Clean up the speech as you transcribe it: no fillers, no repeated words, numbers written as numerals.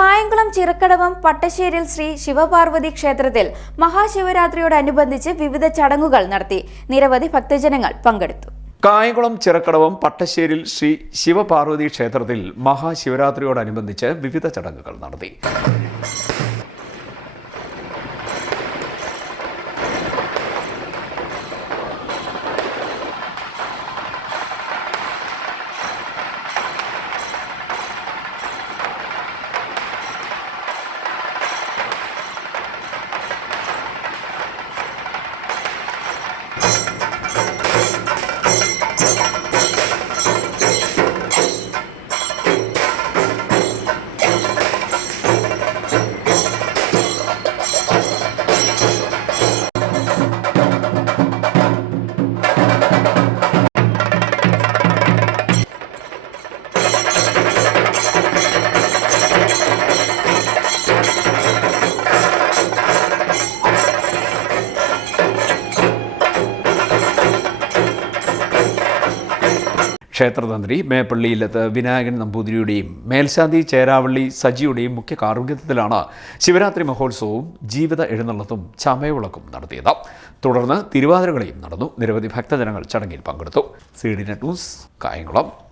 കായംകുളം ചിറക്കടവം പട്ടശ്ശേരിൽ ശ്രീ ശിവപാർവതി ക്ഷേത്രത്തിൽ മഹാശിവരാത്രിയോടനുബന്ധിച്ച് വിവിധ ചടങ്ങുകൾ നടത്തി. നിരവധി ഭക്തജനങ്ങൾ പങ്കെടുത്തു. കായംകുളം ചിറക്കടവം പട്ടശ്ശേരിൽ ശ്രീ ശിവപാർവതി ക്ഷേത്രത്തിൽ മഹാശിവരാത്രിയോടനുബന്ധിച്ച് വിവിധ ചടങ്ങുകൾ നടത്തി. ക്ഷേത്രതന്ത്രി മേപ്പള്ളിയിലത്ത് വിനായകൻ നമ്പൂതിരിയുടെയും മേൽശാന്തി ചേരാവള്ളി സജിയുടെയും മുഖ്യ കാർമ്മികത്വത്തിലാണ് ശിവരാത്രി മഹോത്സവവും ജീവിത എഴുന്നള്ളത്തും ചമയവിളക്കും നടത്തിയത്. തുടർന്ന് തിരുവാതിരകളെയും നടന്നു. നിരവധി ഭക്തജനങ്ങൾ ചടങ്ങിൽ പങ്കെടുത്തു. CDNet news, Kayamkulam.